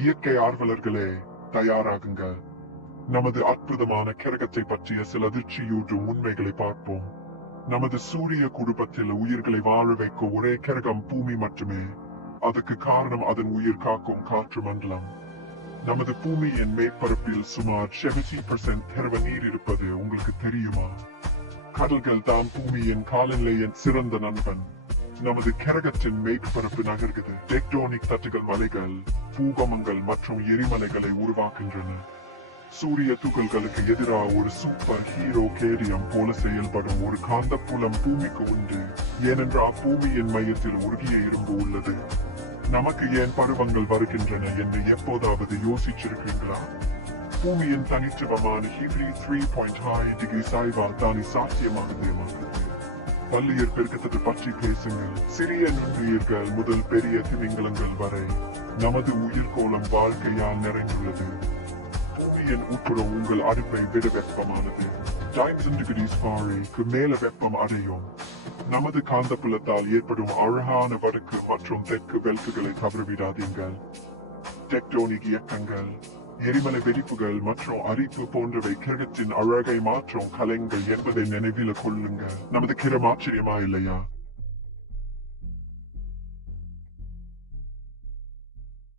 இயற்கை ஆர்வலர்களே, தயாராகுங்கள். நமது அற்புதமான கிரகத்தை பற்றிய சில அதிர்ச்சியூட்டும் உண்மைகளை பார்ப்போம். நமது சூரிய குடும்பத்தில் உயிர்களை வாழ வைக்க ஒரே கிரகம் பூமி மட்டுமே. அதுக்கு காரணம் அதன் உயிர் காக்கும் காற்று மண்டலம். நமது பூமியின் மேற்பரப்பில் சுமார் 70% திரவ நீர் இருப்பது உங்களுக்கு தெரியுமா? கடல்கள் தான் பூமியின் காலநிலையின் சிறந்த நண்பன். நமது கிரகத்தின் மேற்பரப்பு நகர்கிறது. டெக்டோனிக் தட்டுகள் மலைகள், பூகம்பங்கள் மற்றும் எரிமலைகளை உருவாக்குகின்றன. சூரிய துகள்களுக்கு எதிராக ஒரு சூப்பர் ஹீரோ கேடியம் போல செயல்படும் ஒரு காந்தப்புலம் பூமிக்கு உண்டு. ஏனென்றால் பூமியின் மையத்தில் உருகிய இரும்பு உள்ளது. நமக்கு ஏன் பருவங்கள் வருகின்றன என்று எப்போதாவது யோசிச்சிருக்கீங்களா? பூமியின் தனித்துவமான ஹிப்ரி 3.5 டிகிரி சாய்வால் தானே சாத்தியமாகுது. பல்லுயிர் பெருக்கத்தை பற்றி பேசுங்கள். சிறிய நுண்ணுயிர்கள் முதல் பெரிய திமிங்கலங்கள் வரை நமது உயிர்கோளம் வாழ்க்கையால் நிறைந்துள்ளது. பூமியின் உட்புறம் உங்கள் அடுப்பை விட வெப்பமானது. 900 degrees ஃபாரன்ஹீட்டுக்கு மேல வெப்பம் அடையும். நமது காந்தப்புலத்தால் ஏற்படும் அழகான வடக்கு மற்றும் தெற்கு வெல்குகளை தவறவிடாதீர்கள். டெக்டோனிக் இயக்கங்கள், எரிமலை வெடிப்புகள் மற்றும் அரிப்பு போன்றவை கிரகத்தின் அழகை மாற்றும் கலைகள் என்பதை நினைவில் கொள்ளுங்கள். நமது கிரம் ஆச்சரியமா இல்லையா?